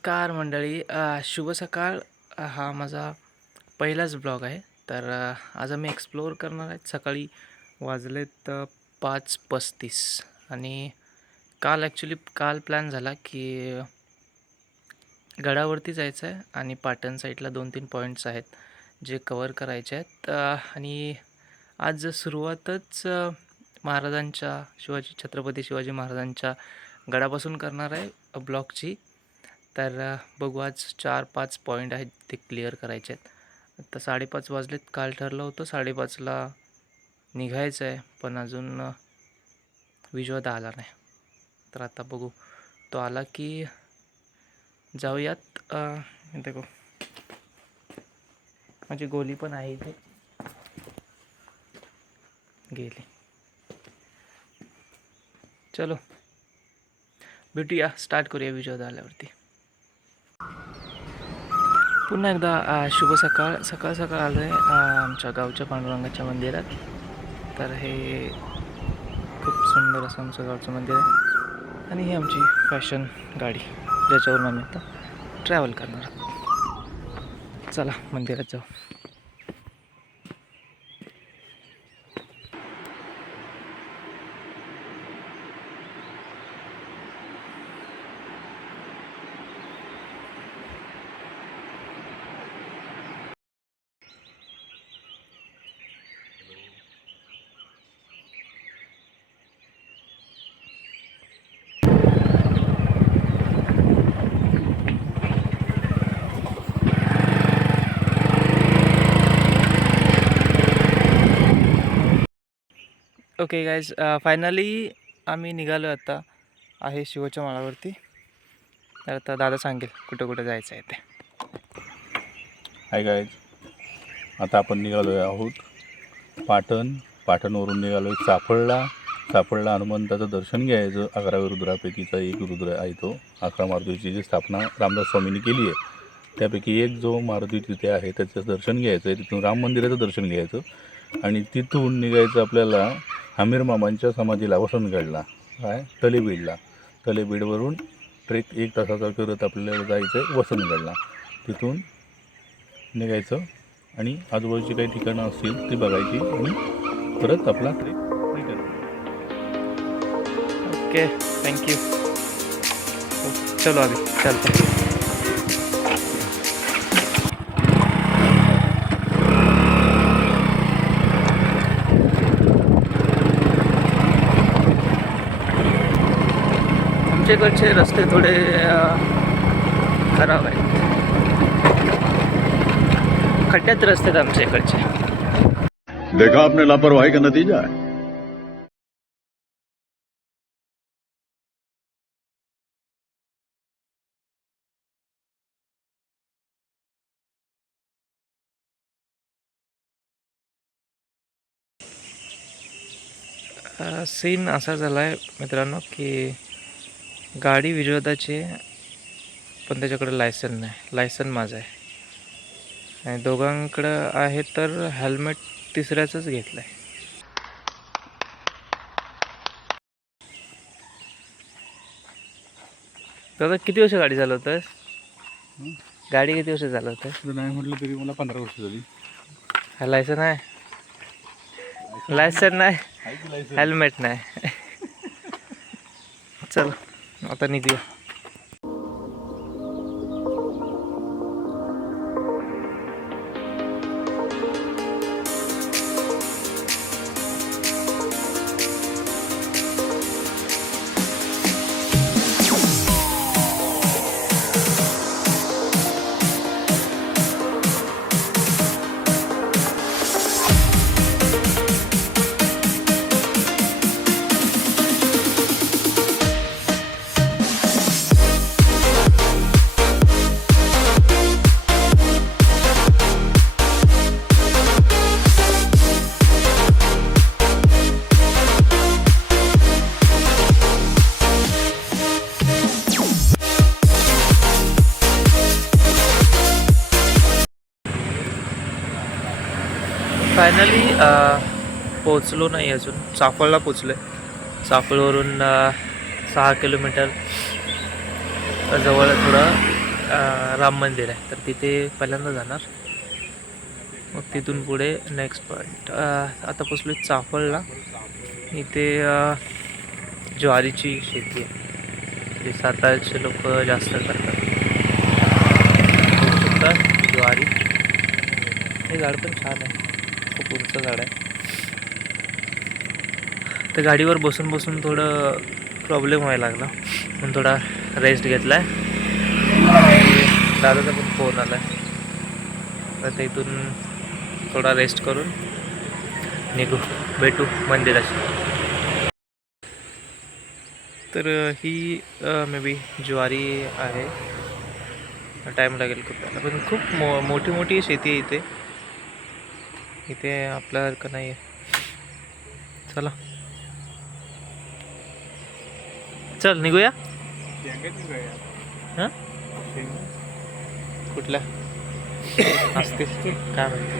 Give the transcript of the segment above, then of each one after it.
नमस्कार मंडळी. शुभ सकाळ. हा माझा पहिलाच ब्लॉग आहे. तर आज आम्ही एक्सप्लोअर करणार आहेत. सकाळी वाजलेत पाच पस्तीस. आणि काल ॲक्च्युली काल प्लॅन झाला की गडावरती जायचं आहे आणि पाटण साईडला दोन तीन पॉईंट्स आहेत जे कवर करायचे आहेत. आणि आज सुरुवातच महाराजांच्या शिवाजी छत्रपती शिवाजी महाराजांच्या गडापासून करणार आहे ब्लॉगची. तर बघू आज चार पाच पॉईंट आहेत ते क्लिअर करायचे आहेत. आता साडेपाच वाजलेत काल ठरलं होतं साडेपाचला निघायचं आहे पण अजून विजवा आला नाही. तर आता बघू. तो आला की जाऊयात देखो. माझी गोली पण आहे इथे. गेली. चलो. भेटूया. स्टार्ट करूया विजय आल्यावरती. पुन्हा एकदा शुभ सकाळ. सकाळ सकाळ आलो आहे आमच्या गावच्या पांडुरंगाच्या मंदिरात. तर हे खूप सुंदर असं आमचं गावचं मंदिर आहे. आणि ही आमची फॅशन गाडी ज्याच्यावरून आम्ही आता ट्रॅव्हल करणार आहोत. चला मंदिरात जाऊ. ओके गाईज फायनली आम्ही निघालो आता आहे शिवच्या माळावरती. तर आता दादा सांगेल कुठं कुठं जायचं आहे ते. हाय गाईज आता आपण निघालो आहोत पाटण. पाटणवरून निघालो आहे चाफळला. चाफळला हनुमंताचं दर्शन घ्यायचं. अकरा रुद्रापैकीचा एक रुद्र आहे तो. अकरा मारुतीची जी स्थापना रामदास स्वामींनी केली आहे. त्यापैकी एक जो मारुती तिथे आहे त्याचं दर्शन घ्यायचं आहे. तिथून राम मंदिराचं दर्शन घ्यायचं. आणि तिथून निघायचं आपल्याला हमीर मामांच्या समाधीला वसंतगडला काय? तलेबीडला. तलेबीडवरून ट्रेक एक तासाचा करत आपल्याला जायचं आहे वसंतगडला तिथून निघायचं आणि आजूबाजूची काही ठिकाणं असतील ती बघायची आणि परत आपला ट्रेक ओके थँक्यू चलो अभी चलते आमच्याकडचे रस्ते थोडे खराब आहेत. खड्ड्यात रस्ते आहेत आमच्या इकडचे. देखा आपने लापरवाही का नतीजा है। सीन असा झाला आहे मित्रांनो की गाडी आहे, पण त्याच्याकडे लायसन नाही. लायसन माझं आहे. आणि दोघांकडं आहे तर हेल्मेट तिसऱ्याचंच घेतलं आहे दादा किती वर्ष गाडी चालवतोस गाडी किती वर्ष चालवतोस नाही म्हटलं तरी मला पंधरा वर्ष झाली. हा लायसन आहे? लायसन नाही. हेल्मेट नाही. चल. आता निघूया पोचलो नाही अजून. चाफळला पोचलो आहे चाफळवरून सहा किलोमीटर जवळ थोडं राम मंदिर आहे. तर तिथे पहिल्यांदा जाणार. मग तिथून पुढे नेक्स्ट पॉईंट आता पोचलो चाफळला. इथे ज्वारीची शेती आहे. जे सातारचे लोक जास्त करतात. ज्वारी. हे झाड पण छान आहे. खूप उंच झाड आहे. तर गाडीवर बसून बसून थोडं प्रॉब्लेम व्हायला लागला. म्हणून थोडा रेस्ट घेतला आहे दादाचा पण फोन आला आहे तर तिथून थोडा रेस्ट करून निघू. भेटू मंदिराशी. तर ही मे बी ज्वारी आहे. टाईम लागेल खूप त्याला. पण खूप मो मोठी मोठी शेती आहे इथे. इथे आपल्यासारखं नाही आहे चला. चल निघूया? हां? कुठल्या असतील काय माहिती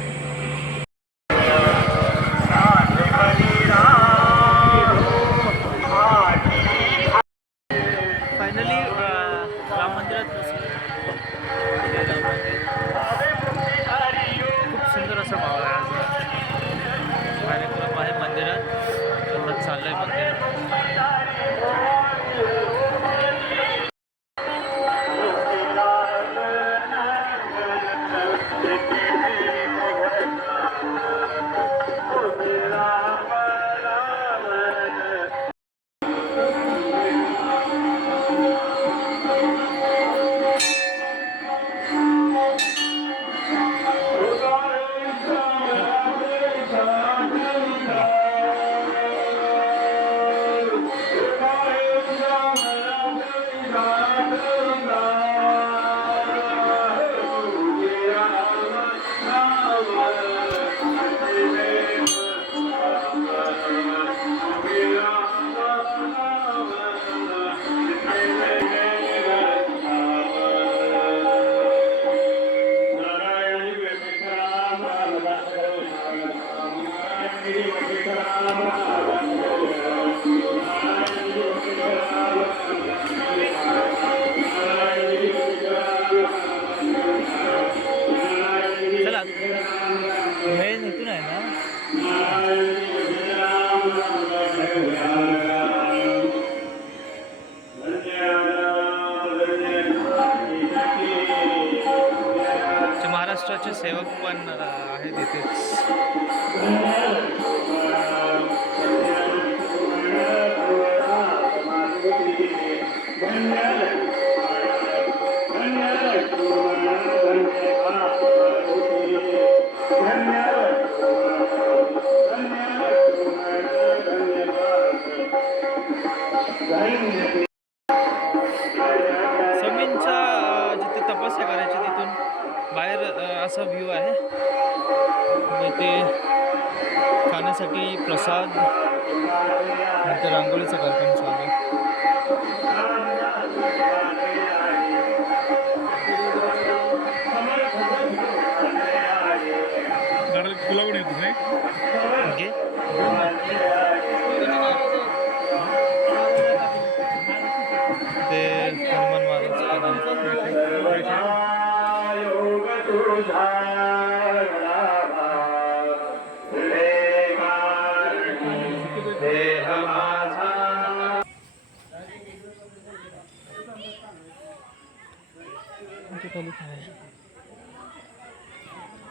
रांगोळीचं करतो.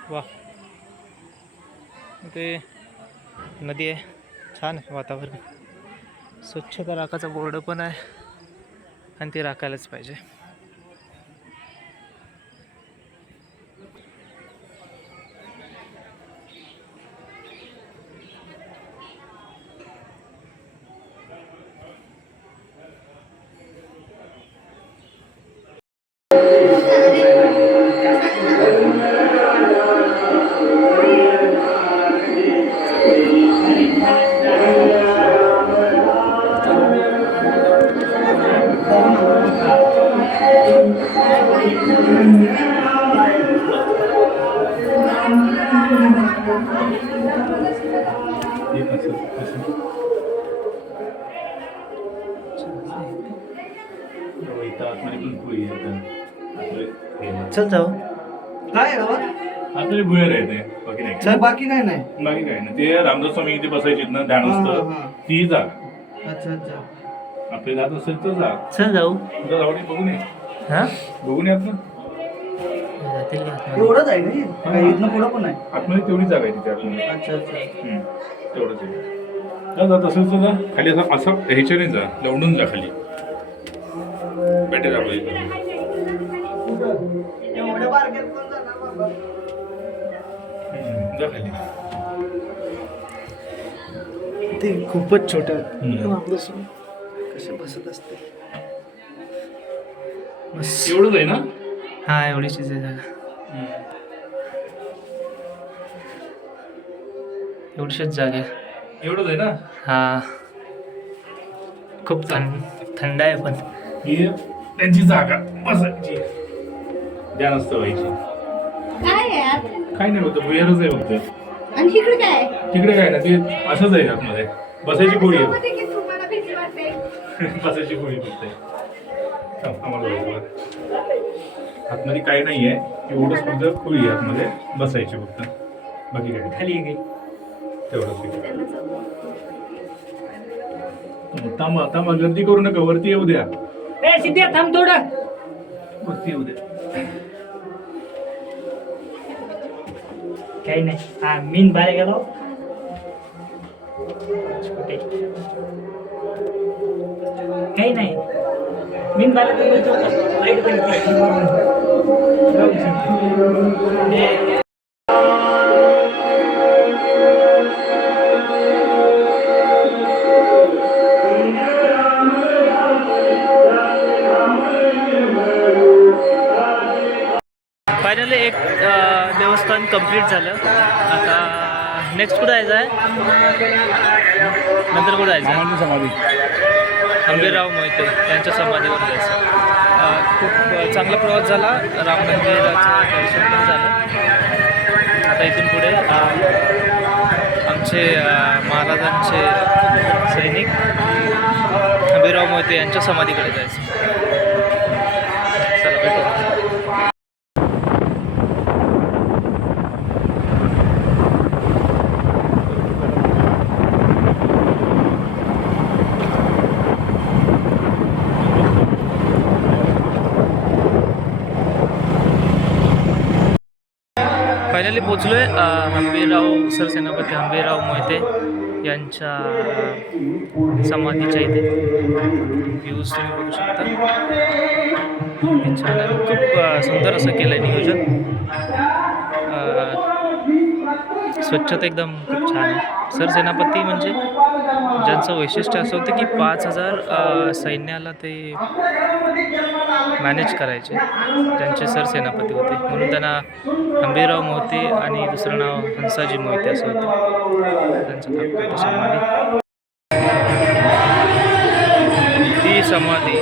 वा ते नदी आहे छान आहे वातावरण. स्वच्छता राखाचा बोर्ड पण आहे आणि ते राखायलाच पाहिजे. चल जाऊ काय आहे गावात भुयार आहे ते बाकी नाही. चल बाकी काय नाही? बाकी काय नाही. ते रामदास स्वामी इथे बसायचे ना ध्यान हा, हा, असतं. ती अच्छा अच्छा. आपली जात असेल तर जा. चल जाऊ. तुझा जावडी बघून ये. हा? बघून येत ना. जातील का आतमध्ये? एवढंच आहे हे? काय इथनं पुढं पण आहे आतमध्ये तेवढी जागा आहे तिथे आतमध्ये अच्छा अच्छा. हम्म, तेवढंच आहे. जा जात असेल तर जा. खाली असं असं ह्याच्याने जा. लवडून जा खाली. भेटेल आपल्या इथं. एवढ्या बारक्यात कोण जाणार बाबा? हम्म, जा खाली. ते खूपच छोटे हम्म. आपलं सोन कसे बसत असते. बस. एवढंच आहे ना? हा एवढीशीच आहे जागा. एवढीशीच जागा आहे. एवढंच आहे ना? हा. खूप थंड थंड आहे पण. ही त्यांची जागा बसायची असतं व्हायची काय? काय नाही होतं भुयारच आहे फक्त. आणि इकडे काय आहे? तिकडे काय ना ते असंच आहे आतमध्ये. बसायची खोडी आहे. त्यामध्ये की तुम्हाला भीती वाटते? बसायची खोडी फक्त. आम्हाला. आतमध्ये काही नाही आहे एवढंच फक्त खोली आहे आतमध्ये. बसायची फक्त. बाकी काय. खाली आहे. तेवढंच. थांबा थांबा गर्दी करू नका. वरती येऊ द्या. सिद्ध्या थांब थोडं. वरती येऊ द्या. काही नाही हा मीन बाहेर गेलो काही नाही मीन बाहेर एक देवस्थान कंप्लीट झालं. आता नेक्स्ट कुठं जायचं आहे? नंतर कुठं जायचं आहे? समाधी. आंबेराव मोहिते यांच्या समाधीवर जायचं खूप चांगला प्रवास झाला. राम मंदिराचं दर्शन पण झालं. आता इथून पुढे आमचे महाराजांचे सैनिक आंबेराव मोहिते यांच्या समाधीकडे जायचं चला भेटू फायनली पोचलो आहे हंबीराव सरसेनापती हंबीराव मोहिते यांच्या समाधीच्या इथे. व्ह्यूज तुम्ही बघू शकता. छान आहे. खूप सुंदर असं केलं आहे नियोजन स्वच्छता एकदम खूप छान आहे. सरसेनापती म्हणजे? ज्यांचं वैशिष्ट्य असं होतं की पाच हजार सैन्याला ते मॅनेज करायचे. त्यांचे सरसेनापती होते. म्हणून त्यांना हंबीराव मोहिते आणि दुसरं नाव हंसाजी मोहिते असं होतं. त्यांचं समाधी. ही समाधी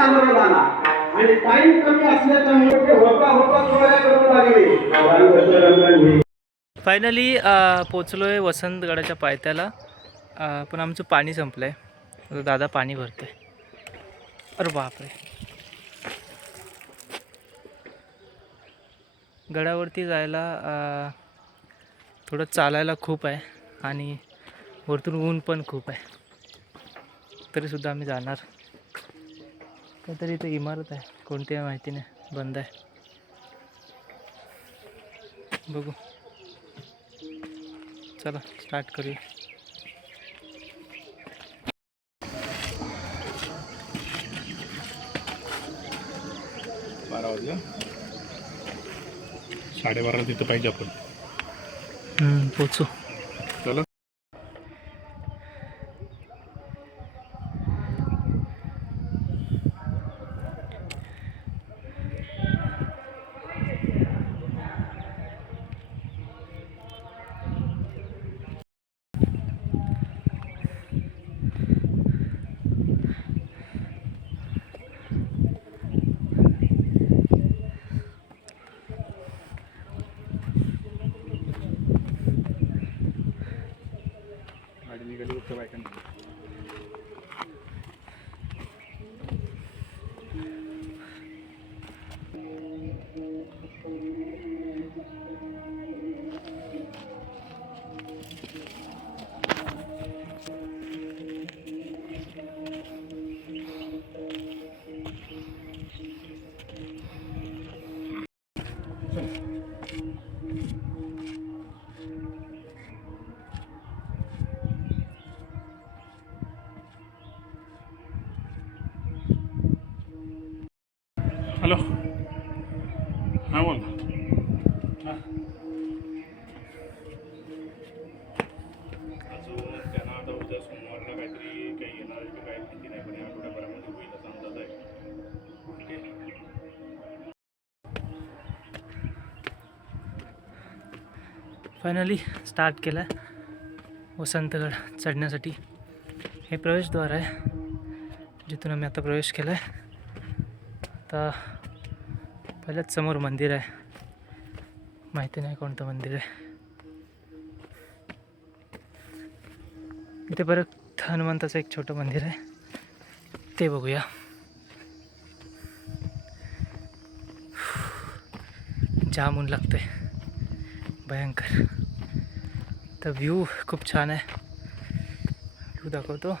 कोकणामध्ये झाला आणि टाइम कमी असल्याच्यामुळे ते होता होता चोऱ्या करू लागले. फायनली पोचलो आहे वसंतगडाच्या पायथ्याला. पण आमचं पाणी संपलं आहे आता दादा पाणी भरतोय. अरे बापरे. गडावरती जायला थोडं चालायला खूप आहे. आणि वरतून ऊन पण खूप आहे. तरीसुद्धा आम्ही जाणार. काहीतरी इथं इमारत आहे. कोणती आहे माहिती नाही. बंद आहे. बघू. चला स्टार्ट करूया. बारा वाजल्या साडेबाराला तिथं पाहिजे आपण. पोचू. हॅलो. हां बोल. फायनली स्टार्ट केलं आहे वसंतगड चढण्यासाठी. हे प्रवेशद्वार आहे जिथून आम्ही आता प्रवेश केला आहे आता पहिल्याच समोर मंदिर आहे. माहिती नाही कोणतं मंदिर आहे. इथे परत हनुमंताचं एक छोटं मंदिर आहे. ते बघूया. जाम ऊन लागतंय. भयंकर. तर व्ह्यू खूप छान आहे. व्ह्यू दाखवतो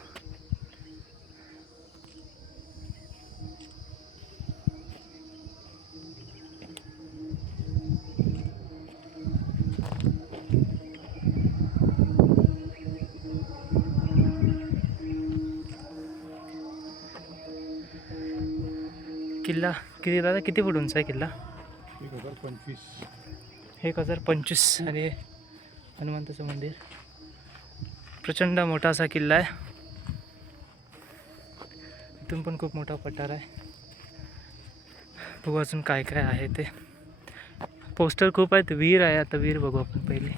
किल्ला किती दादा किती फूट उंच आहे किल्ला? एक हजार पंचवीस. एक हजार पंचवीस. आणि हनुमंताचं मंदिर. प्रचंड मोठा असा किल्ला आहे. इथून पण खूप मोठा पठार आहे. बघू अजून काय काय आहे ते. पोस्टर खूप आहेत. विहीर आहे. आता विहीर बघू आपण पहिली.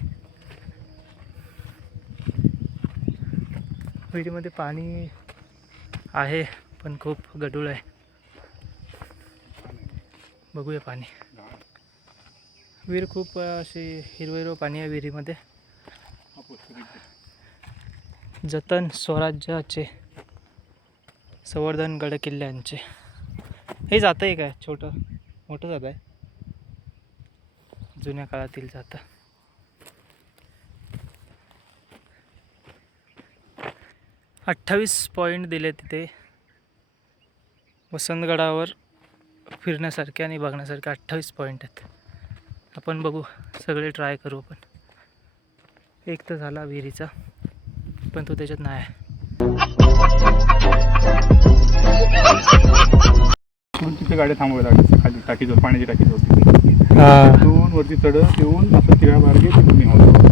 विहिरीमध्ये पाणी आहे पण खूप गडूळ आहे. बघूया पाणी. विहीर खूप अशी हिरवं हिरवं पाणी आहे विहिरीमध्ये. जतन स्वराज्याचे संवर्धन गड किल्ल्यांचे. हे जातं आहे काय? छोटं मोठं जात आहे. जुन्या काळातील जातं. अठ्ठावीस पॉईंट दिले तिथे वसंतगडावर फिरण्यासारखे आणि बघण्यासारखे अठ्ठावीस पॉईंट आहेत. आपण बघू सगळे ट्राय करू आपण. एक तर झाला विहिरीचा पण तो त्याच्यात नाही आहे. तिथे गाड्या थांबवायला लागल्या. खाली टाकीजवळ पाण्याची टाकी होती दोन वरती चढत येऊन असं तिघा मार्गे तिथून निघालो.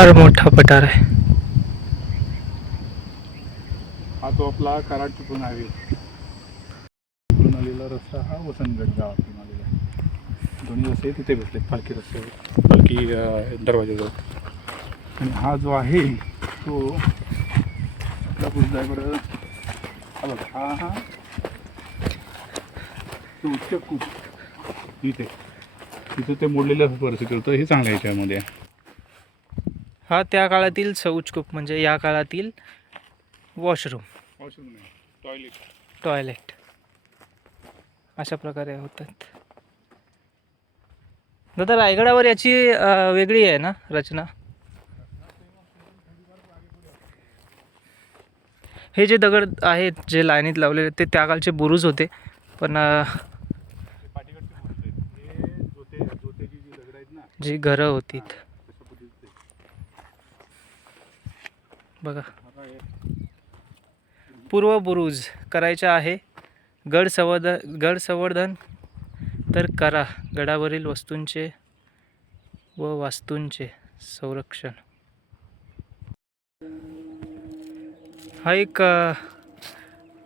फार मोठा पठार आहे. हा तो आपला कराड चिपळूण हायवे चिपळूण आलेला रस्ता हा वसंतगड गावातून आलेला आहे. दोन्ही रस्ते तिथे भेटले पालखी रस्त्यावर पालखी दरवाजाजवळ. आणि हा जो आहे तो आपला बरं. हा हा हा. तो उच्च कूप इथे. तिथं ते मोडलेलं परिस्थिती होतं हे चांगलं आहे याच्यामध्ये. हा त्या काळातील शौचकूप म्हणजे या काळातील वॉशरूम. टॉयलेट. टॉयलेट. अशा प्रकारे होतात. दादा रायगडावर याची वेगळी आहे ना रचना? हे जे दगड आहेत जे लाईनीत लावलेले ते त्या काळचे बुरुज होते. पण जी घरं होती. बघा. पूर्व बुरुज करायचे आहे. गड संवर्धन गड संवर्धन तर करा. गडावरील वस्तूंचे व वास्तूंचे संरक्षण. हा एक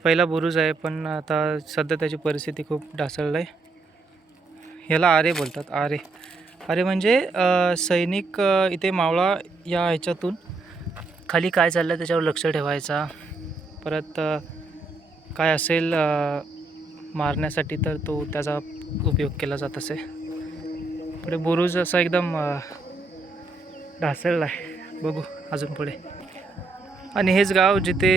पहिला बुरुज आहे पण आता सध्या त्याची परिस्थिती खूप ढासळलं आहे ह्याला आरे बोलतात. आरे. आरे म्हणजे सैनिक इथे मावळा या ह्याच्यातून खाली काय चाललं आहे त्याच्यावर लक्ष ठेवायचा. परत काय असेल मारण्यासाठी तर तो त्याचा उपयोग केला जात असे. पुढे बुरुज असा एकदम ढासळला आहे बघू अजून पुढे. आणि हेच गाव जिथे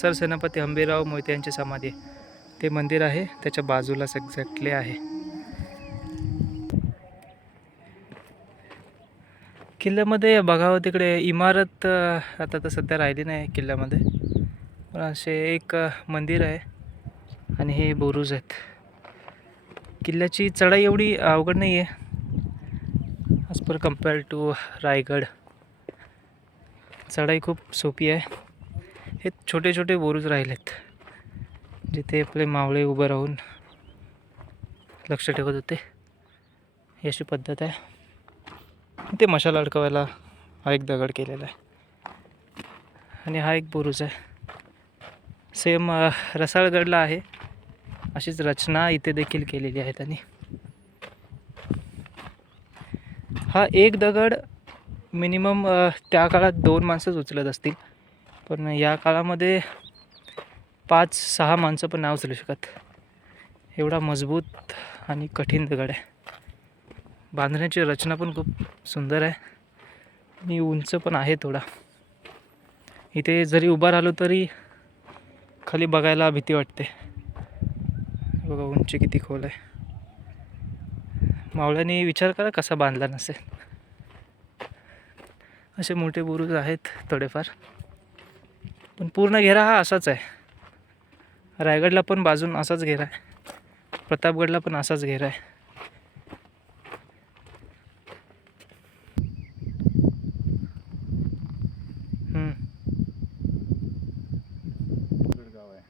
सरसेनापती हंबीरराव मोहिते यांची समाधी आहे. ते मंदिर आहे त्याच्या बाजूलाच एक्झॅक्टली आहे. किल्ल्यामध्ये बघावं तिकडे इमारत आता तर सध्या राहिली नाही किल्ल्यामध्ये. पण असे एक मंदिर आहे आणि हे बुरुज आहेत. किल्ल्याची चढाई एवढी अवघड नाही आहे as per compare to Raigad चढाई खूप सोपी आहे. हे छोटे छोटे बोरूज राहिलेत जिथे आपले मावळे उभं राहून लक्ष ठेवत होते. ही अशी पद्धत आहे. ते मशाला अडकवायला हा एक दगड केलेला आहे. आणि हा एक बुरुज आहे. सेम रसाळगडला आहे. अशीच रचना इथे देखील केलेली आहे त्यांनी. हा एक दगड मिनिमम त्या काळात दोन माणसंच उचलत असतील. पण या काळामध्ये पाच सहा माणसं पण नाही उचलू शकत. एवढा मजबूत आणि कठीण दगड आहे. बांधण्याची रचना पण खूप सुंदर आहे. आणि उंच पण आहे थोडा. इथे जरी उभा राहिलो तरी खाली बघायला भीती वाटते. बघा उंची किती खोल आहे. मावळ्यांनी विचार करा कसा बांधला नसेल. असे मोठे बुरुज आहेत थोडेफार. पण पूर्ण घेरा हा असाच आहे. रायगडला पण बाजून असाच घेरा आहे. प्रतापगडला पण असाच घेरा आहे हम्म. गाव आहे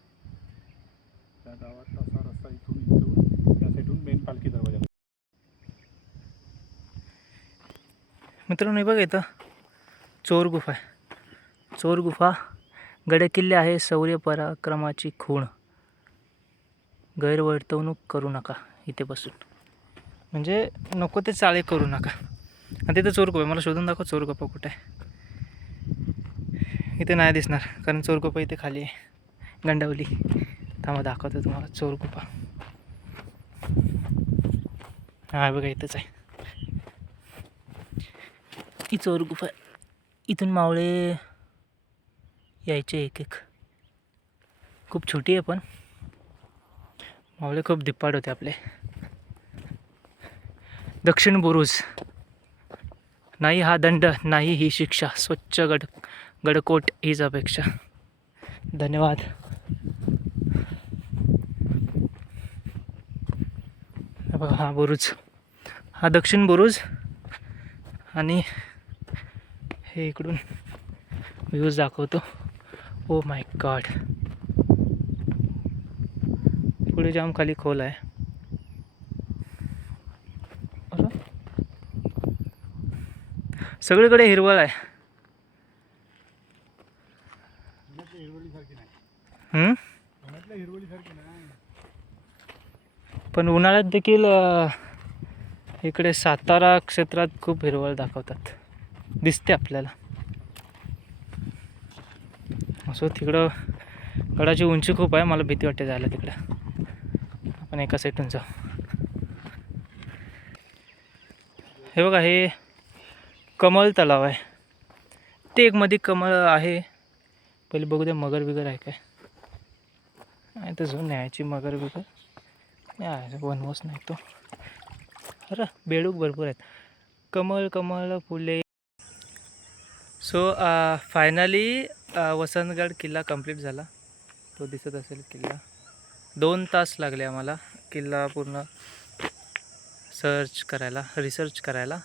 त्या गावात असा रस्ता इथून इथून त्या साईडून मेन पालखी दरवाजा मित्रांनो हे बघा इथं. चोर गुफा आहे. चोर गुफा गडकिल्ले आहे शौर्य पराक्रमाची खूण. गैरवर्तवणूक करू नका इथे बसून. म्हणजे नको ते चाळे करू नका. आणि तिथं चोर गुफा आहे. मला शोधून दाखव चोर गुफा कुठे आहे. इथे नाही दिसणार कारण चोर गुफा इथे खाली आहे. गंडावली. थांबा दाखवतो तुम्हाला. चोर गुफा. हा बघा इथंच आहे. ही चोर गुफा. इथून मावळे यायचे एक एक खूप छोटी आहे पण. मावळे खूप धिप्पाड होते आपले. दक्षिण बुरुज. नाही हा दंड नाही ही शिक्षा. स्वच्छ गड गडकोट हीच अपेक्षा. धन्यवाद. बघा हा बुरुज. हा दक्षिण बुरुज आणि हे इकडून व्ह्यूज दाखवतो. ओ माय गॉड पुढे जाम खाली खोल आहे. सगळीकडे हिरवळ आहे. पण उन्हाळ्यात देखील इकडे सातारा क्षेत्रात खूप हिरवळ दाखवतात. दिसते आपल्याला. असो तिकडं गडाची उंची खूप आहे मला भीती वाटते जायला तिकडं. आपण एका साईडून जाऊ. हे बघा हे कमल तलाव आहे. ते एक मध्ये कमळ आहे. पहिले बघू द्या मगर बिगर आहे काय? नाही तर झोन न्यायची मगर बिगर. नाही आहे वनवस नाही तो. अरे बेडूक भरपूर आहेत. कमळ कमळ फुले. सो फायनली वसंतगड किल्ला कंप्लीट झाला. तो दिसत असेल किल्ला. दोन तास लागले आम्हाला किल्ला पूर्ण सर्च करायला रिसर्च करायला.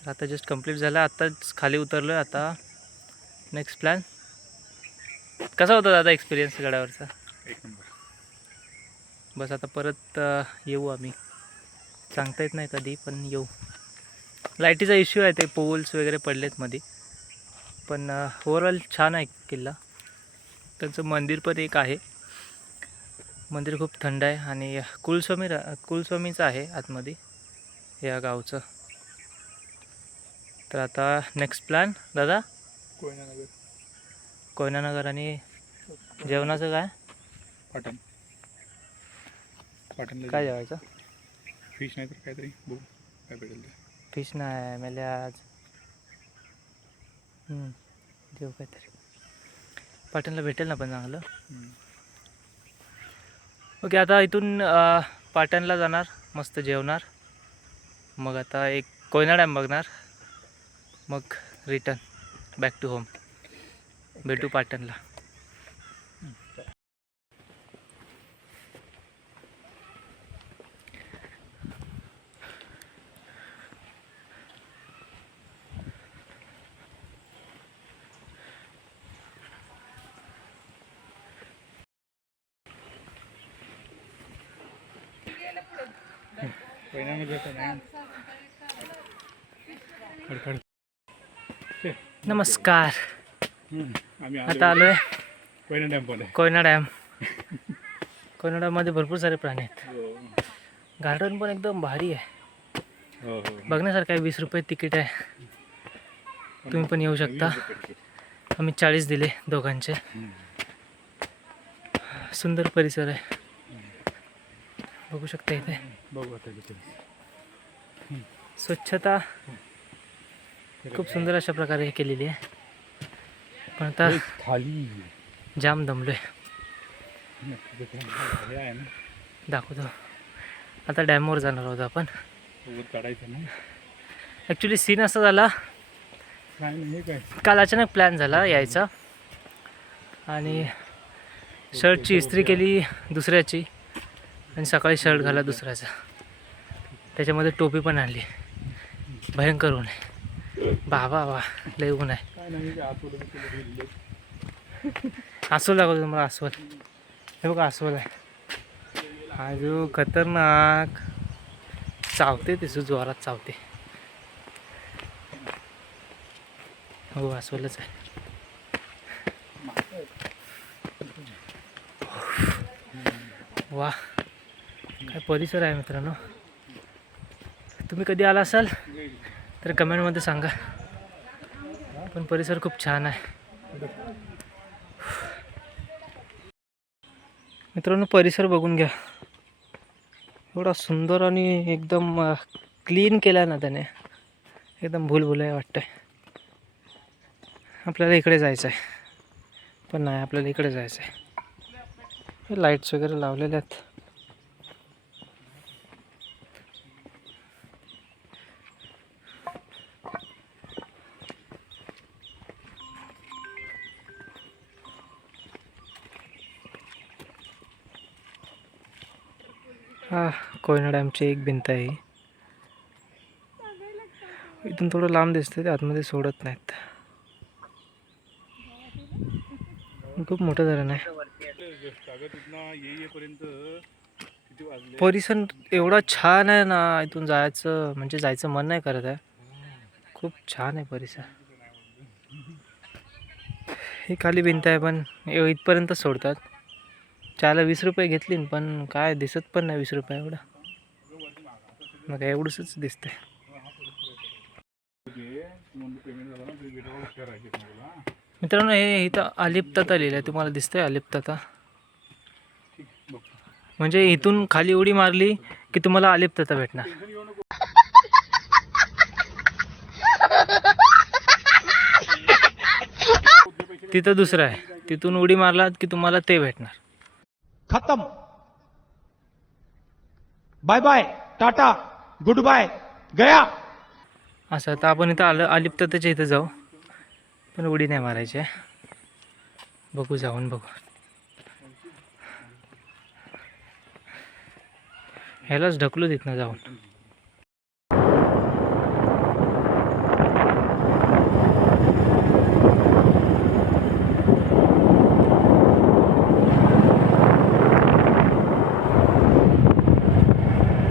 तर आता जस्ट कंप्लीट झाला. आत्ताच खाली उतरलो आहे आता नेक्स्ट प्लॅन कसा होता दादा एक्सपिरियन्स गडावरचा? एक नंबर. बस आता परत अ, येऊ आम्ही. सांगता येत नाही कधी पण येऊ. लाईटीचा इश्यू आहे ते पोल्स वगैरे पडलेत मध्ये पण ओवरऑल छान आहे किल्ला. त्यांचं मंदिर पण एक आहे. मंदिर खूप थंड आहे आणि कुलस्वामी रा कुलस्वामीचं आहे आतमध्ये या गावचं. तर आता नेक्स्ट प्लॅन दादा? कोयनानगर. कोयनानगर आणि जेवणाचं काय? पाटण. पाटणला काय जेवायचं? फिश नाही तर काहीतरी बघू. काय भेटेल ते. फिश नाही मेले आज. देऊ काहीतरी. पाटणला भेटेल ना पण चांगलं. ओके आता इथून पाटणला जाणार मस्त जेवणार. मग आता एक कोयना डॅम बघणार. मग रिटर्न बॅक टू होम भेटू पाटणला. नमस्कार। आता आलोय। Koyna dam Koyna dam. Koyna डॅममध्ये भरपूर सारे प्राणी आहेत। गार्डन पण एकदम भारी आहे। हो हो बघण्यासारखं आहे वीस रुपये तिकीट आहे। तुम्ही पण येऊ शकता। आम्ही चाळीस दिले दोघांचे। सुंदर परिसर आहे। बघू शकता इथे। बघू स्वच्छता खूप सुंदर अशा प्रकारे हे केलेली आहे. पण आता खाली जाम दमलोय. दाखवतो. आता डॅमवर जाणार आहोत आपण. काढायचं ना ॲक्च्युली सीन असा झाला. नाही काल अचानक प्लॅन झाला यायचा. आणि शर्टची इस्त्री केली दुसऱ्याची. आणि सकाळी शर्ट घाला दुसऱ्याचा. त्याच्यामध्ये टोपी पण आणली. भयंकर ऊन आहे. बाबा वा लय ऊन आहे. अस्वल दाखवतो तुम्हाला अस्वल हे बघा अस्वल आहे. हा जो खतरनाक चावते ते जोरात चावते. हो अस्वलच आहे. वा. काय परिसर आहे मित्रांनो. तुम्ही कधी आला असाल? तर कमेंटमध्ये सांगा. पण परिसर खूप छान आहे. मित्रांनो परिसर बघून घ्या. एवढा सुंदर आणि एकदम क्लीन केला ना त्याने. एकदम भूलभुलय वाटतंय. आपल्याला इकडे जायचं आहे पण नाही आपल्याला इकडे जायचं आहे हे लाईट्स वगैरे लावलेले आहेत. हा कोयना डॅमची एक भिंत आहे. ही. इथून थोडं लांब दिसतं ते आतमध्ये सोडत नाहीत. खूप मोठं धरण आहे. परिसर एवढा छान आहे ना इथून जायचं म्हणजे जायचं मन नाही करत आहे. खूप छान आहे परिसर. ही खाली भिंत आहे पण इथपर्यंत सोडतात. चायला वीस रुपये घेतली पण काय दिसत पण नाही वीस रुपये एवढं. मग काय एवढंच दिसतंय. मित्रांनो हे इथं अलिप्तता लिहिलं आहे. तुम्हाला दिसतंय अलिप्तता म्हणजे इथून खाली उडी मारली की तुम्हाला अलिप्तता भेटणार. तिथं दुसरं आहे. तिथून उडी मारलात की तुम्हाला ते भेटणार. खत्म। Bye bye tata good bye गया। असं आता आपण इथं आलं अलिप्ततेच्या इथं जाऊ पण उडी नाही मारायची. बघू जाऊन बघू. ह्यालाच ढकलू तिथनं जाऊन.